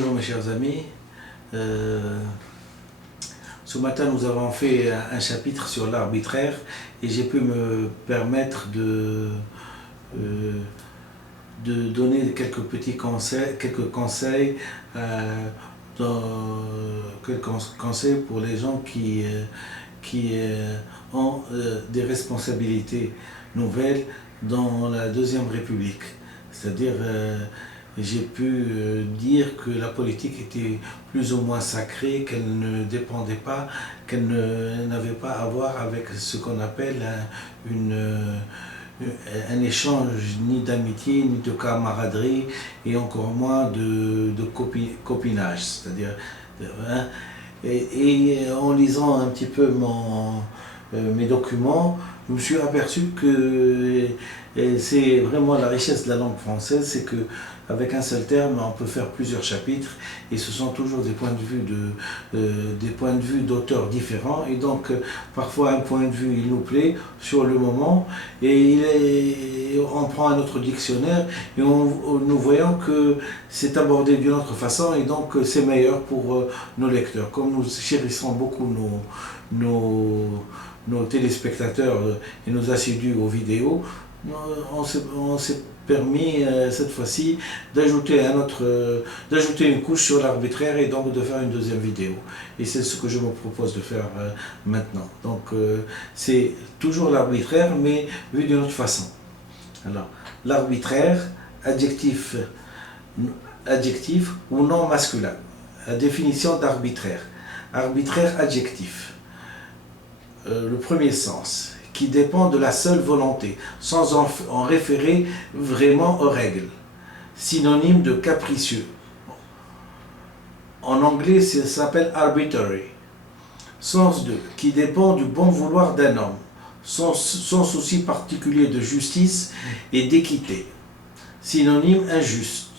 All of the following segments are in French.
Bonjour mes chers amis. Ce matin nous avons fait un chapitre sur l'arbitraire et j'ai pu me permettre de donner quelques petits conseils, quelques conseils pour les gens qui ont des responsabilités nouvelles dans la Deuxième République. C'est-à-dire, j'ai pu dire que la politique était plus ou moins sacrée, qu'elle ne dépendait pas, qu'elle n'avait pas à voir avec ce qu'on appelle un échange ni d'amitié, ni de camaraderie, et encore moins de copinage. C'est-à-dire, et en lisant un petit peu mes documents, je me suis aperçu que c'est vraiment la richesse de la langue française, c'est que avec un seul terme, on peut faire plusieurs chapitres, et ce sont toujours des points de vue d'auteurs différents, et donc parfois un point de vue il nous plaît sur le moment, et on prend un autre dictionnaire et nous voyons que c'est abordé d'une autre façon, et donc c'est meilleur pour nos lecteurs. Comme nous chérissons beaucoup nos téléspectateurs et nos assidus aux vidéos, on s'est permis cette fois-ci d'ajouter une couche sur l'arbitraire et donc de faire une deuxième vidéo. Et c'est ce que je me propose de faire maintenant. Donc c'est toujours l'arbitraire, mais vu d'une autre façon. Alors, l'arbitraire, adjectif ou non masculin. La définition d'arbitraire. Arbitraire adjectif. Le premier sens, qui dépend de la seule volonté, sans en référer vraiment aux règles. Synonyme de capricieux. En anglais, ça s'appelle arbitrary. Sens 2, qui dépend du bon vouloir d'un homme, sans souci particulier de justice et d'équité. Synonyme injuste.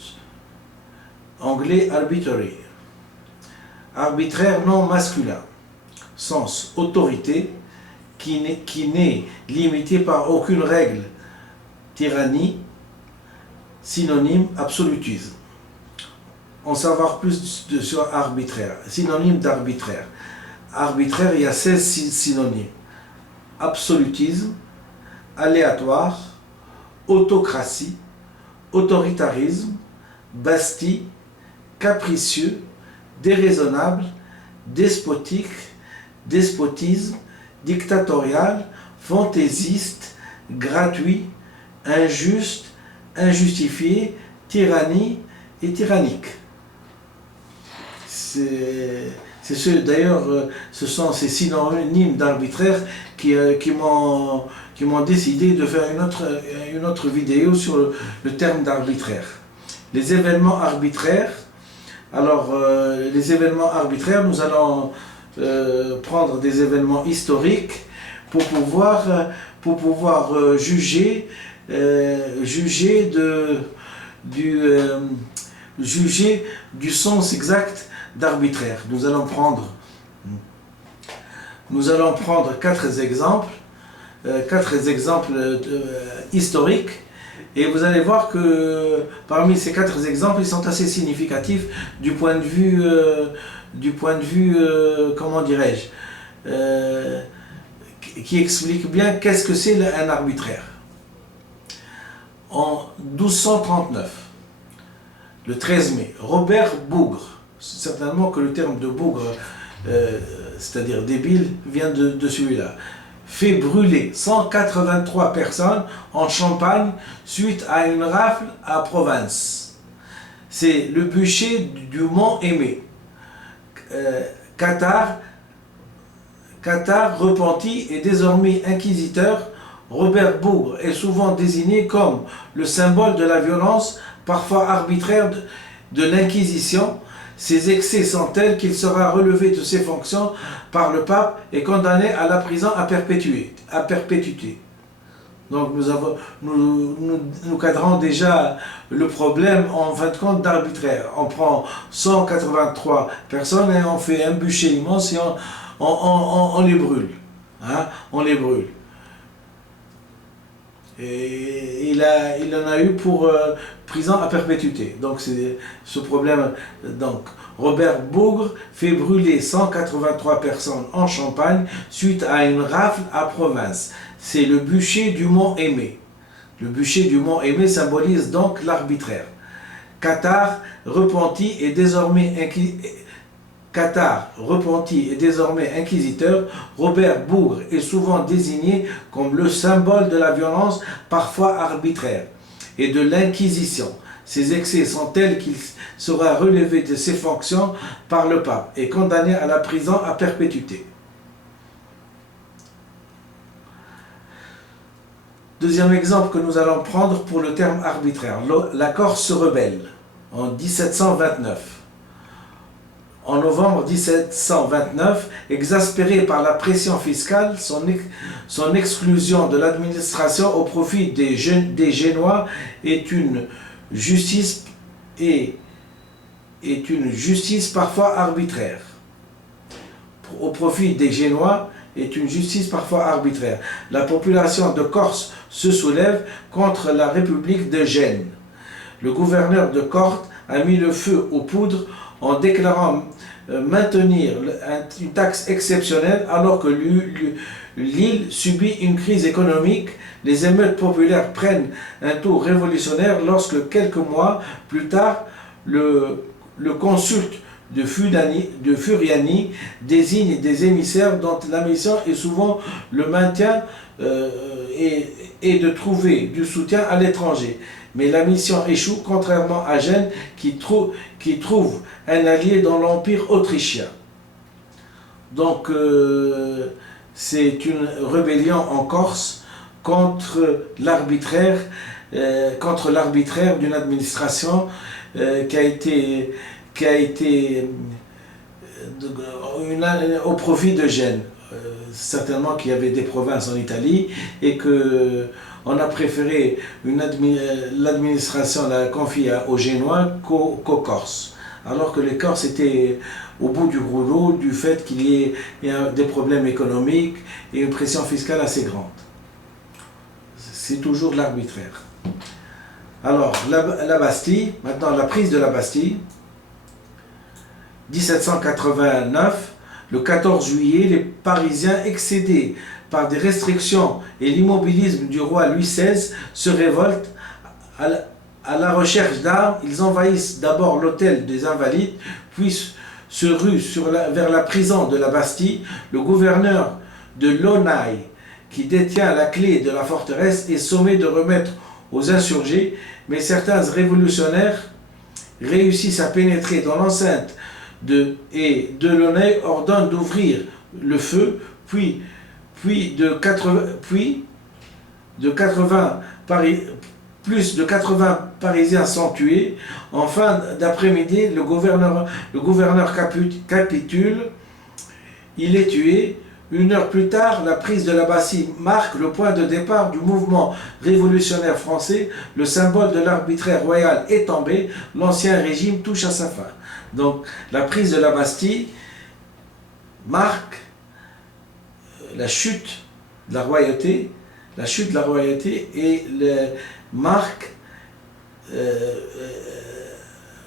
Anglais arbitrary. Arbitraire non masculin. Sens autorité, qui n'est limité par aucune règle. Tyrannie, synonyme absolutisme. En savoir plus sur arbitraire. Synonyme d'arbitraire. Arbitraire, il y a 16 synonymes. Absolutisme, aléatoire, autocratie, autoritarisme, Bastille, capricieux, déraisonnable, despotique, despotisme, dictatorial, fantaisiste, gratuit, injuste, injustifié, tyrannie et tyrannique. D'ailleurs, ce sont ces synonymes d'arbitraire qui m'ont décidé de faire une autre vidéo sur le terme d'arbitraire. Les événements arbitraires. Alors, les événements arbitraires, nous allons prendre des événements historiques pour pouvoir juger du sens exact d'arbitraire. Nous allons prendre 4 exemples historiques, et vous allez voir que parmi ces 4 exemples, ils sont assez significatifs du point de vue comment dirais-je, qui explique bien qu'est-ce que c'est un arbitraire. En 1239, le 13 mai, Robert Bougre, certainement que le terme de bougre, c'est-à-dire débile, vient de celui-là, fait brûler 183 personnes en Champagne suite à une rafle à Provence. C'est le bûcher du Mont Aimé. Cathare repenti et désormais inquisiteur, Robert Bougre est souvent désigné comme le symbole de la violence, parfois arbitraire, de l'Inquisition. Ses excès sont tels qu'il sera relevé de ses fonctions par le pape et condamné à la prison à perpétuité. Donc nous cadrons déjà le problème en fin de compte d'arbitraire. On prend 183 personnes et on fait un bûcher immense et on les brûle. On les brûle. Et il en a eu pour prison à perpétuité. Donc c'est ce problème. Donc Robert Bougre fait brûler 183 personnes en Champagne suite à une rafle à Provins. C'est le bûcher du Mont Aimé. Le bûcher du Mont Aimé symbolise donc l'arbitraire. Cathare, repenti et désormais inquisiteur, Robert Bougre est souvent désigné comme le symbole de la violence, parfois arbitraire, et de l'inquisition. Ses excès sont tels qu'il sera relevé de ses fonctions par le pape et condamné à la prison à perpétuité. Deuxième exemple que nous allons prendre pour le terme arbitraire. La Corse se rebelle en 1729. En novembre 1729, exaspéré par la pression fiscale, son exclusion de l'administration au profit des Génois est une justice parfois arbitraire. Au profit des Génois est une justice parfois arbitraire. La population de Corse se soulève contre la République de Gênes. Le gouverneur de Corte a mis le feu aux poudres en déclarant maintenir une taxe exceptionnelle alors que l'île subit une crise économique. Les émeutes populaires prennent un tour révolutionnaire lorsque quelques mois plus tard, le consulte de Furiani désigne des émissaires dont la mission est souvent le maintien et de trouver du soutien à l'étranger. Mais la mission échoue, contrairement à Gênes qui trouve un allié dans l'Empire autrichien. Donc c'est une rébellion en Corse contre l'arbitraire d'une administration qui a été au profit de Gênes. Certainement qu'il y avait des provinces en Italie et que on a préféré l'administration la confier aux Génois qu'aux Corses, alors que les Corses étaient au bout du rouleau du fait qu'il y ait des problèmes économiques et une pression fiscale assez grande. C'est toujours l'arbitraire. Alors, la Bastille, maintenant la prise de la Bastille, 1789, le 14 juillet, les Parisiens, excédés par des restrictions et l'immobilisme du roi Louis XVI, se révoltent. À la recherche d'armes, ils envahissent d'abord l'hôtel des Invalides, puis se ruent vers la prison de la Bastille. Le gouverneur de Launay, qui détient la clé de la forteresse, est sommé de remettre aux insurgés, mais certains révolutionnaires réussissent à pénétrer dans l'enceinte de Launay ordonne d'ouvrir le feu, puis de 80 Parisiens sont tués. En fin d'après-midi, le gouverneur capitule, il est tué. Une heure plus tard, la prise de la Bastille marque le point de départ du mouvement révolutionnaire français. Le symbole de l'arbitraire royal est tombé, l'ancien régime touche à sa fin. Donc la prise de la Bastille marque la chute de la royauté, et marque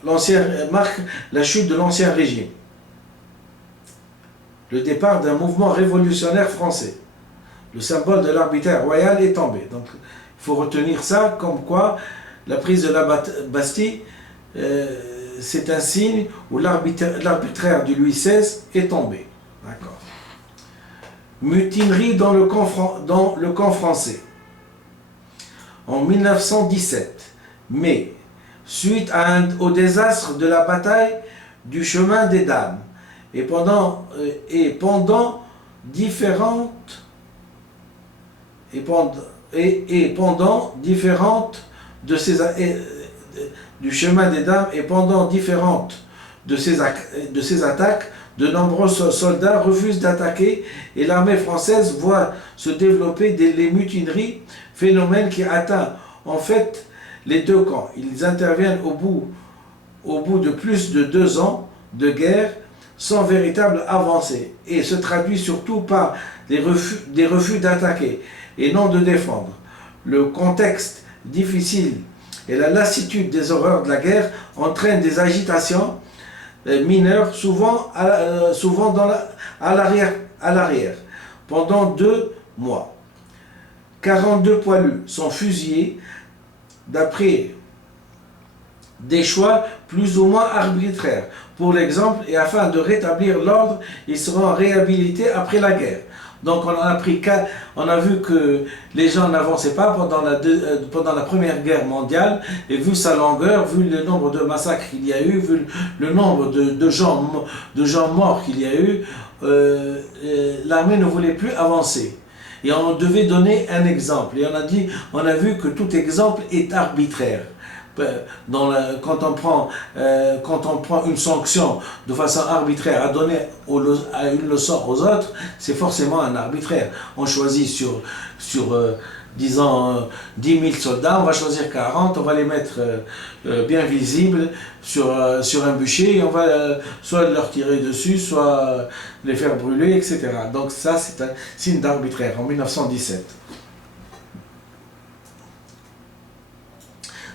la chute de l'ancien régime. Le départ d'un mouvement révolutionnaire français. Le symbole de l'arbitraire royal est tombé. Donc il faut retenir ça comme quoi la prise de la Bastille c'est un signe où l'arbitraire de Louis XVI est tombé. D'accord. Mutinerie dans le camp français. En 1917, mais suite au désastre de la bataille du chemin des Dames, et pendant différentes de ces du chemin des Dames et pendant différentes de ces attaques, de nombreux soldats refusent d'attaquer et l'armée française voit se développer les mutineries, phénomène qui atteint en fait les deux camps. Ils interviennent au bout de plus de 2 ans de guerre sans véritable avancée et se traduit surtout par des refus d'attaquer et non de défendre. le contexte difficile et la lassitude des horreurs de la guerre entraînent des agitations mineures, souvent à l'arrière, pendant 2 mois. 42 poilus sont fusillés d'après des choix plus ou moins arbitraires. Pour l'exemple, et afin de rétablir l'ordre, ils seront réhabilités après la guerre. Donc on a vu que les gens n'avançaient pas pendant la Première Guerre mondiale, et vu sa longueur, vu le nombre de massacres qu'il y a eu, vu le nombre de gens morts qu'il y a eu, l'armée ne voulait plus avancer. Et on devait donner un exemple. Et on a vu que tout exemple est arbitraire. Quand on prend une sanction de façon arbitraire à donner une leçon aux autres, c'est forcément un arbitraire. On choisit sur disons 10 000 soldats, on va choisir 40, on va les mettre bien visibles sur un bûcher, et on va soit leur tirer dessus, soit les faire brûler, etc. Donc ça, c'est un signe d'arbitraire en 1917.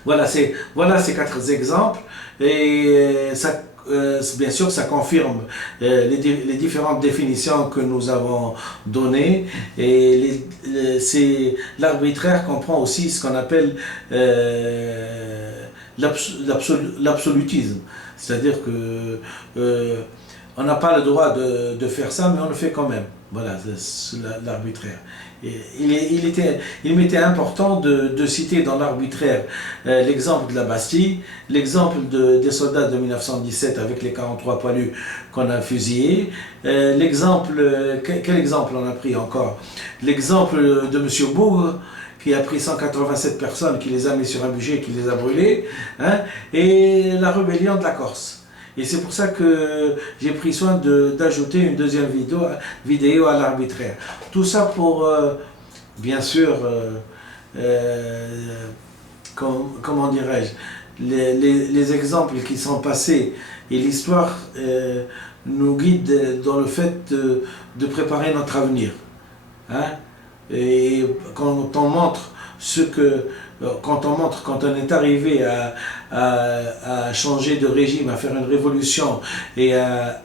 Voilà ces 4 exemples, et ça, bien sûr, ça confirme les différentes définitions que nous avons données. Et l'arbitraire comprend aussi ce qu'on appelle l'absolutisme. C'est-à-dire que on n'a pas le droit de faire ça, mais on le fait quand même. Voilà, c'est l'arbitraire. Il m'était important de citer dans l'arbitraire l'exemple de la Bastille, l'exemple des soldats de 1917 avec les 43 poilus qu'on a fusillés, quel exemple on a pris encore? L'exemple de M. Bougre, qui a pris 187 personnes, qui les a mis sur un bûcher, qui les a brûlés, hein, et la rébellion de la Corse. Et c'est pour ça que j'ai pris soin d'ajouter une deuxième vidéo à l'arbitraire. Tout ça pour, bien sûr, comment dirais-je, les exemples qui sont passés et l'histoire nous guide dans le fait de préparer notre avenir. Hein? Et quand on montre quand on est arrivé à changer de régime, à faire une révolution et à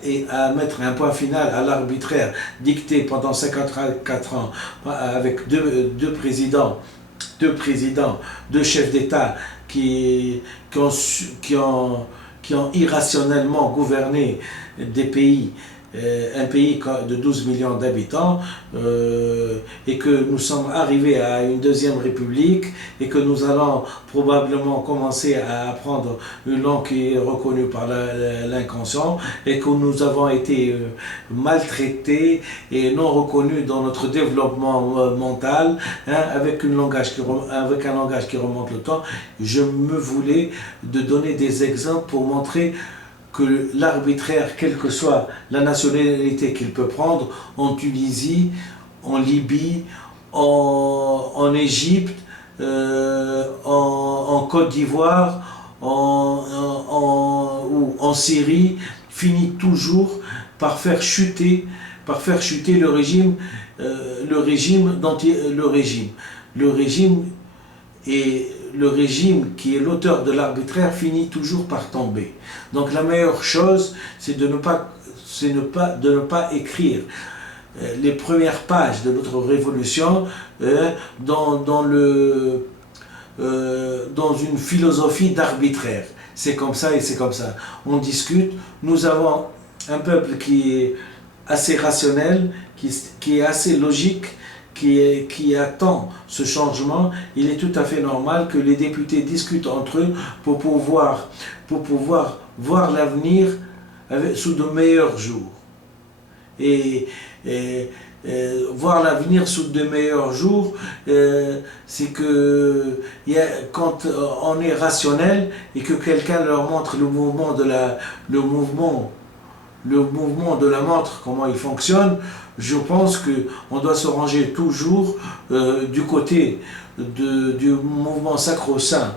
mettre un point final à l'arbitraire dicté pendant 54 ans avec deux présidents, deux chefs d'État qui ont irrationnellement gouverné des pays, un pays de 12 millions d'habitants, et que nous sommes arrivés à une deuxième république, et que nous allons probablement commencer à apprendre une langue qui est reconnue par l'inconscient, et que nous avons été maltraités et non reconnus dans notre développement mental, hein, avec un langage qui remonte le temps. Je me voulais de donner des exemples pour montrer que l'arbitraire, quelle que soit la nationalité qu'il peut prendre, en Tunisie, en Libye, en Égypte, en Côte d'Ivoire, ou en Syrie, finit toujours par faire chuter le régime et le régime qui est l'auteur de l'arbitraire finit toujours par tomber. Donc la meilleure chose, c'est de ne pas écrire les premières pages de notre révolution dans une philosophie d'arbitraire. C'est comme ça et c'est comme ça. On discute. Nous avons un peuple qui est assez rationnel, qui est assez logique, qui attend ce changement. Il est tout à fait normal que les députés discutent entre eux pour pouvoir voir l'avenir sous de meilleurs jours. Et voir l'avenir sous de meilleurs jours, c'est que quand on est rationnel et que quelqu'un leur montre le mouvement de la montre, comment il fonctionne, je pense qu'on doit se ranger toujours du côté du mouvement sacro-saint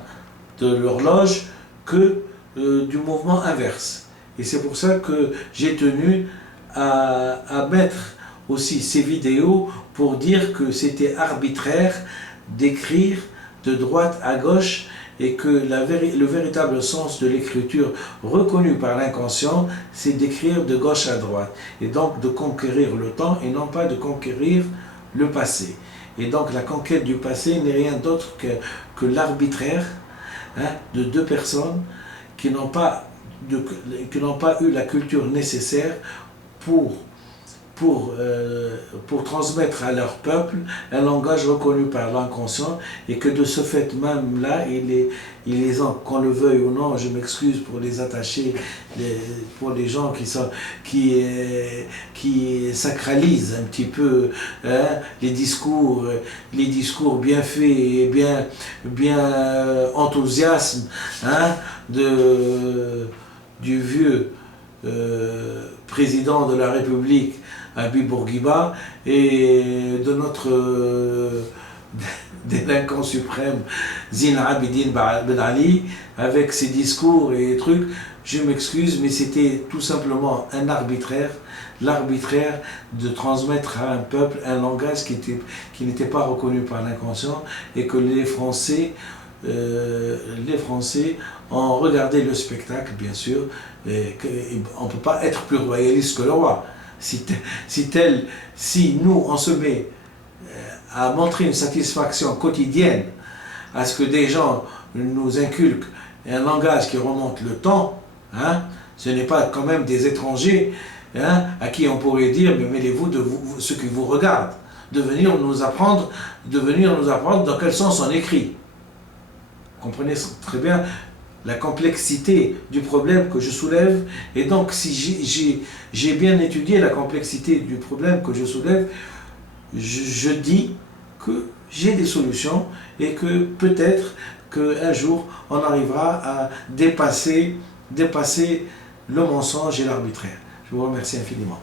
de l'horloge que du mouvement inverse. Et c'est pour ça que j'ai tenu à mettre aussi ces vidéos pour dire que c'était arbitraire d'écrire de droite à gauche, et que le véritable sens de l'écriture reconnu par l'inconscient, c'est d'écrire de gauche à droite, et donc de conquérir le temps et non pas de conquérir le passé. Et donc la conquête du passé n'est rien d'autre que l'arbitraire, hein, de deux personnes qui n'ont pas eu la culture nécessaire pour transmettre à leur peuple un langage reconnu par l'inconscient, et que de ce fait même là, ils les ont, qu'on le veuille ou non, je m'excuse pour les attacher, pour les gens qui sacralisent un petit peu, hein, les discours bien faits et bien enthousiasme, hein, du vieux président de la République, Habib Bourguiba, et de notre délinquant suprême, Zine Abidine Ben Ali, avec ses discours et trucs. Je m'excuse, mais c'était tout simplement un arbitraire, l'arbitraire de transmettre à un peuple un langage qui n'était pas reconnu par l'inconscient, et que les Français ont regardé le spectacle, bien sûr, et on ne peut pas être plus royaliste que le roi. Si nous, on se met à montrer une satisfaction quotidienne à ce que des gens nous inculquent un langage qui remonte le temps, hein, ce n'est pas quand même des étrangers, hein, à qui on pourrait dire, mais mêlez-vous de ceux qui vous regardent, de venir nous apprendre dans quel sens on écrit. Vous comprenez très bien la complexité du problème que je soulève, et donc si j'ai bien étudié la complexité du problème que je soulève, je dis que j'ai des solutions, et que peut-être qu'un jour on arrivera à dépasser le mensonge et l'arbitraire. Je vous remercie infiniment.